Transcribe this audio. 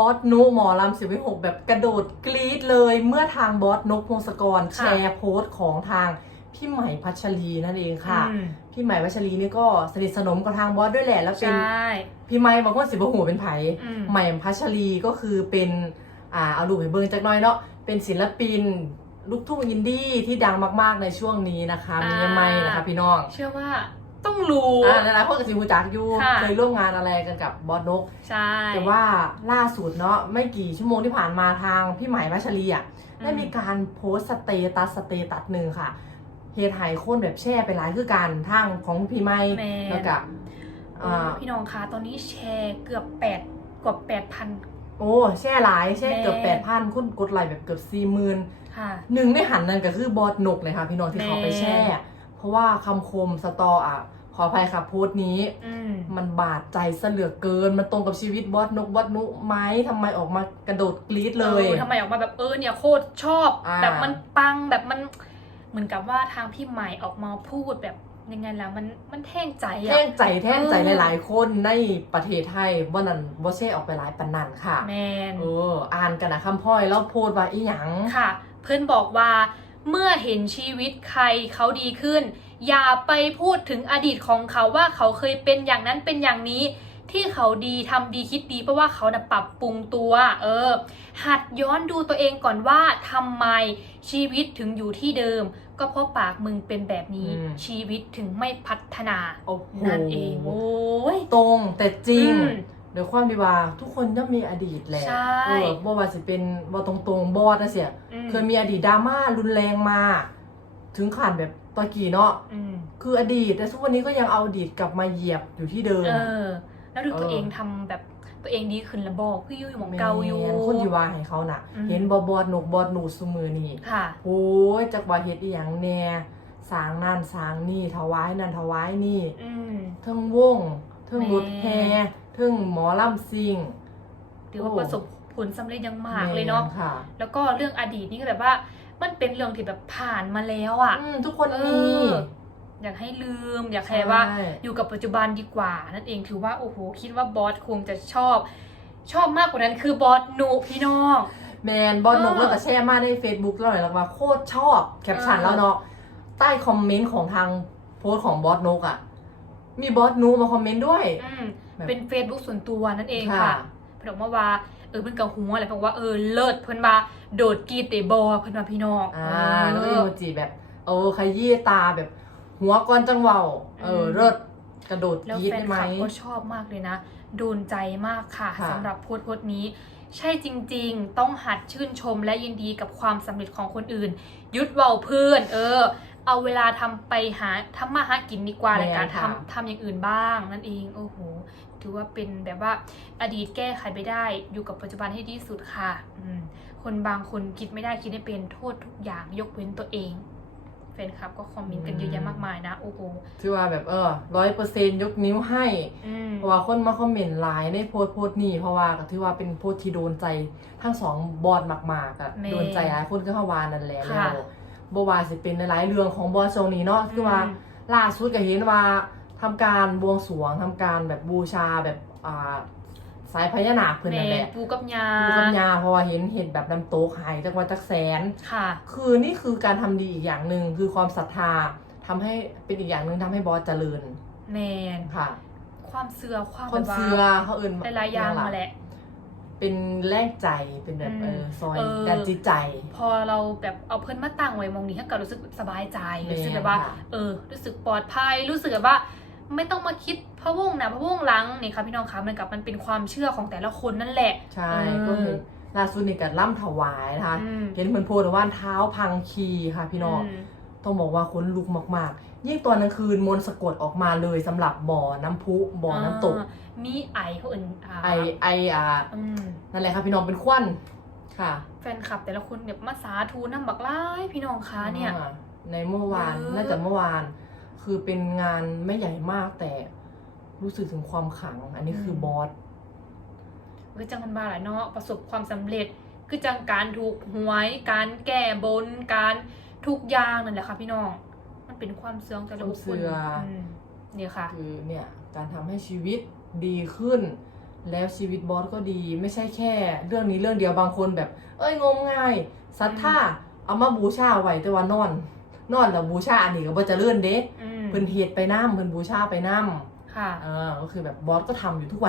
บอสนุหมอลำสิบวิหกแบบกระโดดกรี๊ดเลยเมื่อทางบอสนกพงศกรค่ะแชร์โพสต์ของทางพี่ใหม่พัชรีนั่นเองค่ะ อืม พี่ใหม่พัชรีนี่ก็สนิทสนมกับทางบอสด้วยแหละแล้วใชเป็น่พี่ใหม่บางคนสิบหัวเป็นไผ่อืม ใหม่พัชรีก็คือเป็น อ่าเอาลูกให้เบิ่งจักหน่อยเนาะ เป็นศิลปิน ลูกทุ่งอินดี้ที่ดังมากๆในช่วงนี้นะคะ มีใหม่นะคะพี่น้อง เชื่อว่า ต้องรู้ อ่าหลายๆคนก็สิฮู้จักอยู่ค่ะ เคยร่วมงานอะไรกันกับบอสนก ใช่ แต่ว่าล่าสุดเนาะไม่กี่ชั่วโมงที่ผ่านมาทางพี่ใหม่พัชรีอะอืม ได้มีการโพสต์สเตตัสสเตตัสหนึ่งค่ะเฮทไห้คนแบบแช่ไปหลายคือการทางของพี่ใหม่แมนแล้วก็โอ้อ่าพี่น้องคะตอนนี้แชร์เกือบแปดกว่าแปดพัน โอ้แช่หลายแช่เกือบแม่แปดพันคุณกดไลค์แบบเกือบสี่หมื่นค่ะ หนึ่งในหันนั่นก็คือบอสนกเลยค่ะ พี่น้องที่เขาไปแช่ เพราะว่าคำคมสตออะ ขออภัยค่ะโพสต์นี้ อืม มันบาดใจซะเหลือเกิน มันตรงกับชีวิตบอสนกบอสนุไหมทำไมออกมากระโดดกรี๊ดเลย ออทำไมออกมาแบบเออเนี่ยโคตรชอบ อ่า แบบมันปังแบบมัน เหมือนกับว่าทางพี่ใหม่ออกมาพูดแบบยังไงล่ะมันมันแท่งใจอะ แท่งใจแท่งใจเออ หลายๆ คนในประเทศไทยว่านั้นบอเช่ออกไปหลายปันนันค่ะแมนเอออ่านกันนะคำพ่อยแล้วโพสต์ว่าอีหยัง ค่ะ เพื่อนบอกว่า เมื่อเห็นชีวิตใครเขาดีขึ้น อย่าไปพูดถึงอดีตของเขาว่าเขาเคยเป็นอย่างนั้นเป็นอย่างนี้ ที่เขาดีทำดีคิดดีเพราะว่าเขาน่ะปรับปรุงตัว เออ หัดย้อนดูตัวเองก่อนว่าทำไมชีวิตถึงอยู่ที่เดิม ก็เพราะปากมึงเป็นแบบนี้ อืม ชีวิตถึงไม่พัฒนาโอ้โหนั่นเองโอ้ย ตรงแต่จริง อืมเดี๋ยวความดีว่า ทุกคนย่อมมีอดีตแหละใช่ เออบ่ว่าสิเป็นบ่ตรงๆบอสนะเสียอืม เคยมีอดีตดราม่ารุนแรงมา ถึงขั้นแบบตะกี้เนาะอืมคืออดีต แต่ทุกวันนี้ก็ยังเอาอดีตกลับมาเหยียบอยู่ที่เดิม เออ แล้วดูเออ ตัวเองทำแบบตัวเองดีขึ้นแล้วบอกคืออยู่หมองเก่าอยู่ แม่นคนที่ว่าให้เขาน่ะ อืม เห็นบอบอดนกบอดหนูซุมือนี่ค่ะ โอ้ยจักว่าเฮ็ดอีหยังแน่สร้างนั่นสร้างนี่ถวายนั่นถวายนี่ อืม เทิงวงเทิงรถแฮแม่ เทิงหมอลำซิง ถือว่าโอ้ประสบผ ลสำเร็จอยังมากเลยเนาะแม่ค่ะแล้วก็เรื่องอดีตนี่ก็แบบว่า มันเป็นเรื่องที่แบบผ่านมาแล้วอะ่ะอืมทุกคนเอมีออยากให้ลืม อยากให้ว่าใช่อยู่กับปัจจุบันดีกว่า นั่นเองถือว่าโอ้โหคิดว่าบอสคงจะชอบ ชอบมากกว่านั้นคือบอสหนูพี่น้องแมนบอดนกเออแล้วก็แชร์มาใน Facebook แล้วหน่อยแล้วว่าโคตรชอบแคปชั่นเออแล้วเนาะใต้คอมเมนต์ของทางโพสต์ของบอสนกอะ มีบอสนูมาคอมเมนต์ด้วยอืมแบบเป็น Facebook ส่วนตัวนั่นเองค่ะค่ะเพิ่นบอกว่า เออเพิ่นกับหัวอะไรเพิ่นบอกว่าเออเลิศเพิ่นมาโดดกรีดเตะบอลเพิ่นมาพี่น้องอ่าเอแล้วก็ออีโมจิแบบเออขยี้ตาแบบ หัวก้อนจังเวาเอออืมเลิศกระโดดแล้วกรี๊ดแฟนได้ไหมคลับก็ชอบมากเลยนะโดนใจมากค่ะค่ะสำหรับโพสต์โพสต์นี้ใช่จริงๆ ต้องหัดชื่นชมและยินดีกับความสำเร็จของคนอื่น ยุดเว้าเพื่อน เออ เอาเวลาทำไปหาทำมาหากินดีกว่าในการทำทำอย่างอื่นบ้างนั่นเอง โอ้โห ถือว่าเป็นแบบว่าอดีตแก้ไขไม่ได้ อยู่กับปัจจุบันให้ดีที่สุดค่ะอืมคนบางคนคิดไม่ได้คิดไม่เป็นโทษทุกอย่างยกเว้นตัวเองแฟนคลับก็คอมเมนต์กันเยอะแยะมากมายนะโอ้โหถือว่าแบบเออร้อยเปอร์เซ็นยกนิ้วให้อืมเพราะว่าคนมาคอมเมนต์หลายในโพสต์โพสต์นี้เพราะว่าก็ถือว่าเป็นโพสต์ที่โดนใจทั้งสองบอดมากๆอะแม่โดนใจหลายคนก็เข้าวานั่นแหละค่ะแล้วบ่ว่าสิเป็นหลายๆเรื่องของบอสโซนี้เนาะคือว่าอืมล่าสุดก็เห็นว่า ทำการบวงสรวงทำการแบบบูชาแบบอ่าสายพญานาคเพิ่นแม่นั่นแหละปูกับยาปูกับยาเพราะว่าเห็นเห็นแบบน้ำโต๊ะหายจักว่าจักแสนค่ะ คือนี่คือการทำดีอีกอย่างหนึ่งคือความศรัทธาทำให้เป็นอีกอย่างหนึ่งทำให้บอสเจริญแมนค่ะ ความเสื่อความความแบบว่าเชื่อเขาเอื่นหลายๆอย่างมาแหละเป็นแรงใจเป็นแบบอืมเออซอยเออด้านจิตใจ พอเราแบบเอาเพื่อนมาตั้งไว้มองนี้ให้กับรู้สึกสบายใจแม่นรู้สึกแบบว่าค่ะเออ รู้สึกปลอดภัยรู้สึกแบบว่า ไม่ต้องมาคิดพะวงนะพะวงหลังนี่ค่ะพี่น้องคะมันกับมันเป็นความเชื่อของแต่ละคนนั่นแหละใช่เออก็เห็นล่าสุดนี่กับล่ำถวายนะคะอืมเห็นเหมือนโพดว่าเท้าพังคีค่ะพี่น้องมต้องบอกว่าขนลุกมากๆ ยิ่งตอนกลางคืนมนต์สะกดออกมาเลยสำหรับบ่อน้ำพุบ่อน้ำตกามีไอเขาเอื่นอ่าไอไออ่าอืมนั่นแหละค่ะพี่น้องเป็นควันค่ะ แฟนคลับแต่ละคนเนี่ยมาสาธุน้ำบักร้ายพี่น้องคะเนี่ยอ่าในเมื่อวานเยอะน่าจะเมื่อวาน คือเป็นงานไม่ใหญ่มากแต่รู้สึกถึงความขลัง อันนี้คือมบอสคือจังมันบาหลายเนาะประสบความสำเร็จคือจังการถูกหวย การแก้บน การทุกอย่างนั่นแหละค่ะพี่น้อง มันเป็นความเสื่อมแต่ละบุคคลมเนี่ยค่ะคือเนี่ยการทำให้ชีวิตดีขึ้น แล้วชีวิตบอสก็ดีไม่ใช่แค่ เรื่องนี้เรื่องเดียวบางคนแบบ เอ้ยงมงายศรัทธาเอามาบูชาไว้แต่ว่านอน นอนแล้วบูชาอันนี้ก็บ่เจะเลื่อนเด้อืมเพิ่นเฮ็ดไปน้ำเพิ่นบูชาไปน้ค่ะำเออก็คือแบบบอสก็ทำอยู่ทุกวัน